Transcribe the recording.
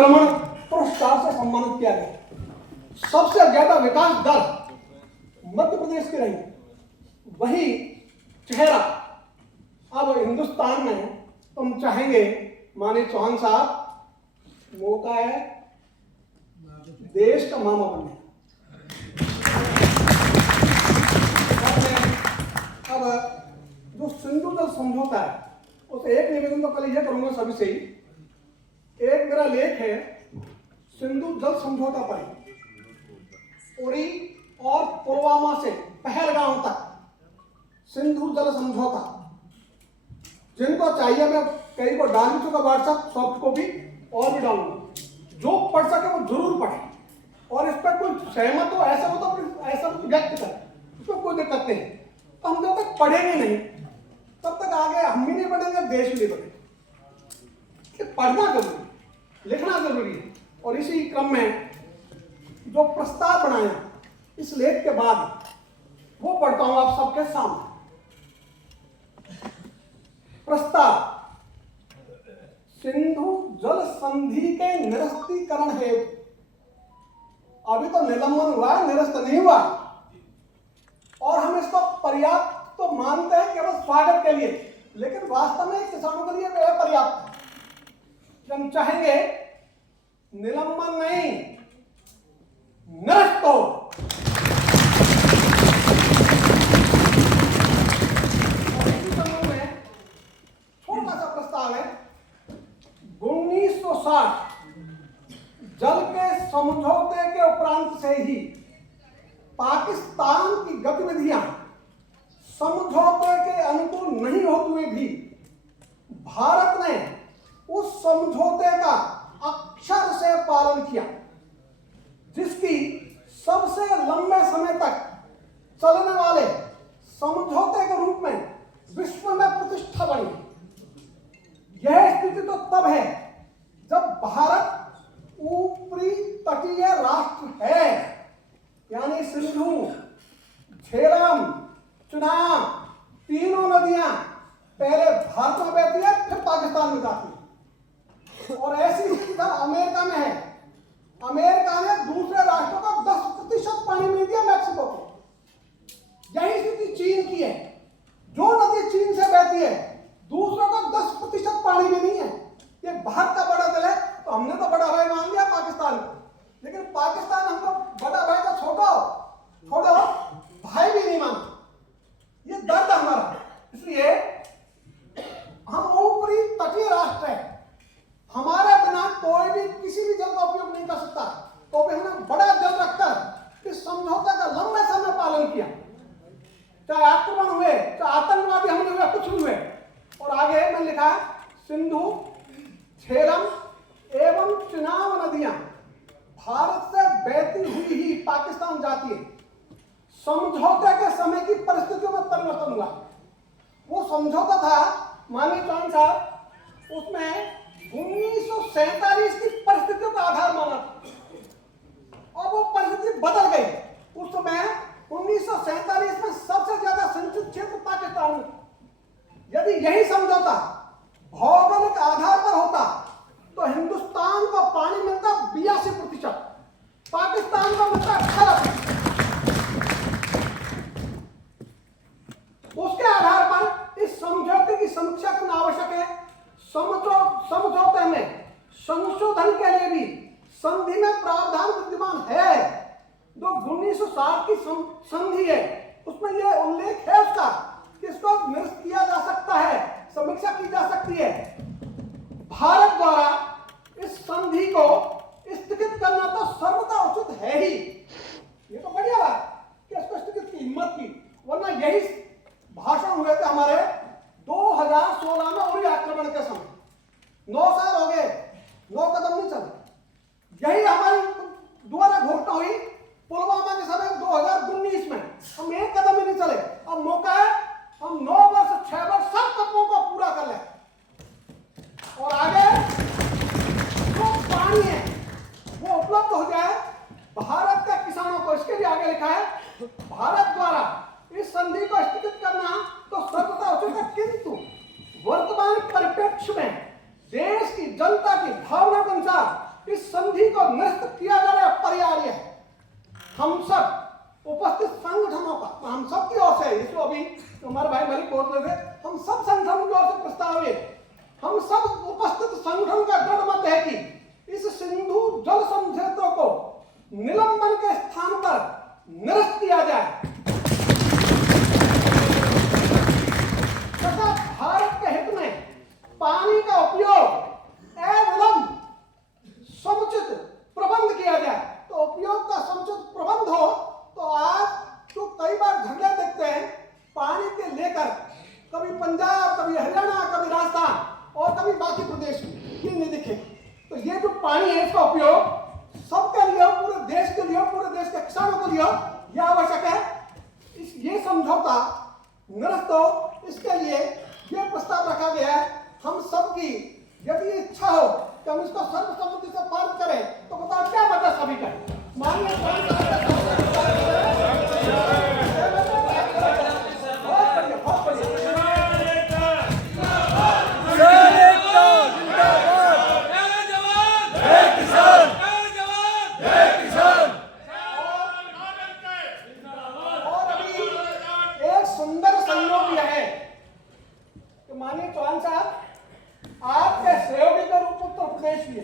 पुरस्कार से सम्मानित किया गया। सबसे ज्यादा विकास दर मध्य प्रदेश की रही, वही चेहरा अब हिंदुस्तान में तुम चाहेंगे माननीय चौहान साहब, मौका है देश का मामा बनने। अब जो सिंधु जल समझौता है, उसे एक निवेदन तो कल यह करूंगा सभी से ही। एक मेरा लेख है सिंधु जल समझौता पर, उरी और पुलवामा से पहलगांव तक सिंधु जल समझौता। जिनको चाहिए मैं कई को डाल भी चुका व्हाट्सएप सॉफ्ट कॉपी, और भी डालूंगा। जो पढ़ सके वो जरूर पढ़े, और इस पर कोई सहमत हो ऐसा हो तो ऐसा व्यक्त करे, उसमें कोई दिक्कत नहीं। तो हम जब तक पढ़ेंगे नहीं तब तक आगे हम भी नहीं बढ़ेंगे, देश भी नहीं बढ़ेगा। पढ़ना जरूरी, लिखना जरूरी है। और इसी क्रम में जो प्रस्ताव बनाया इस लेख के बाद, वो पढ़ता हूं आप सबके सामने। प्रस्ताव सिंधु जल संधि के निरस्तीकरण हेतु, अभी तो निलंबन हुआ है, निरस्त नहीं हुआ, और हम इसको पर्याप्त तो मानते हैं केवल स्वागत के लिए, लेकिन वास्तव में किसानों के लिए वह पर्याप्त है। हम चाहेंगे निलंबन नहीं, निरस्त हो। छोटा सा प्रस्ताव है। 1960 जल के समझौते के उपरांत से ही पाकिस्तान की गतिविधियां समझौते के अनुकूल नहीं होते हुए भी भारत ने उस समझौते का अक्षर से पालन किया, जिसकी सबसे लंबे समय तक चलने वाले समझौते के रूप में विश्व में प्रतिष्ठा बनी। यह स्थिति तो तब है जब भारत ऊपरी तटीय राष्ट्र है, यानी सिंधु, झेलम, चुनाव तीनों नदियां पहले भारत में बहती है, फिर पाकिस्तान में जाती है। और ऐसी स्थिति अमेरिका में है। अमेरिका ने दूसरे राष्ट्रों को 10% पानी मिल दिया, मैक्सिको को। यही स्थिति चीन की है। जो नदी चीन से बहती है, दूसरों को 10% पानी भी नहीं है। ये भारत का बड़ा दिल है, तो हमने तो बड़ा भाई मान लिया पाकिस्तान को, लेकिन पाकिस्तान हमको बड़ा भाई का छोड़ो भाई भी नहीं मानता। ये दर्द हमारा। इसलिए हम ऊपरी तटीय राष्ट्र है, हमारे बिना कोई भी किसी भी जल का उपयोग नहीं कर सकता। तो भी हमने बड़ा दिल रखकर इस समझौते का लंबे समय पालन किया, चाहे आक्रमण हुए, चाहे आतंकवादी हमले हुए, कुछ हुए। और आगे मैंने लिखा सिंधु, झेलम एवं चुनाव नदियां भारत से बहती हुई ही पाकिस्तान जाती है। समझौते के समय की परिस्थितियों में परिवर्तन हुआ। वो समझौता था माननीय चौहान साहब, उसमें 1947 की परिस्थितियों का आधार माना था, और वो परिस्थिति बदल गई। उस समय 1947 में सबसे ज्यादा सिंचित क्षेत्र पाकिस्तान में। यदि यही समझौता भौगोलिक आधार पर होता तो हिंदुस्तान को पानी मिलता 82%, पाकिस्तान को मिलता 18%। उसके आधार पर इस समझौते की समीक्षा करना आवश्यक है। समझौते में संशोधन के लिए भी संधि में प्रावधान विद्यमान है। जो 1960 की संधि है, उसमें यह उल्लेख है उसका कि इसको निरस्त किया जा सकता है, समीक्षा की जा सकती है। भारत द्वारा इस संधि को स्थगित करना तो सर्वथा उचित है ही। ये तो बढ़िया बात कि इसको स्थगित की हिम्मत की, वरना यही भाषण हुए थे हमारे 2016 में उरी आक्रमण के समय। 9 साल हो गए, 9 कदम नहीं चले। यही हमारी द्वारा घोषणा हुई पुलवामा के समय 2019 में, हम एक कदम ही नहीं चले। अब मौका है हम 9 वर्ष 6 वर्ष सब कदमों को पूरा कर लें, और आगे विरोधी को निरस्त किया जा रहा है अपरिहार्य है। हम सब उपस्थित संगठनों का, हम सब की ओर से, इसको अभी हमारे भाई मलिक बोल रहे थे, हम सब संगठनों की ओर से प्रस्ताव है, हम सब उपस्थित संगठनों का दृढ़ मत है कि इस सिंधु जल समझौते को निलंबन के स्थान पर निरस्त किया जाए तथा भारत के हित में पानी का उपयोग एवं समुचित प्रबंध किया जाए। तो उपयोग का समुचित प्रबंध हो तो आज तो कई बार झगड़े देखते हैं पानी के लेकर, कभी पंजाब, कभी हरियाणा, कभी राजस्थान और कभी बाकी प्रदेश ही नहीं दिखे। तो ये जो पानी है इसका उपयोग सबके लिए, पूरे देश के लिए, पूरे देश के किसानों के लिए यह आवश्यक है। ये समझौता निरस्त हो, इसके लिए यह प्रस्ताव रखा गया है। हम सबकी यदि इच्छा हो कि हम इसको सर्वसम्मति से पारित करें तो बताओ क्या मतलब सभी का? माननीय माननीय चौहान साहब, आपके सहयोगी के रूप में उत्तर प्रदेश भी है,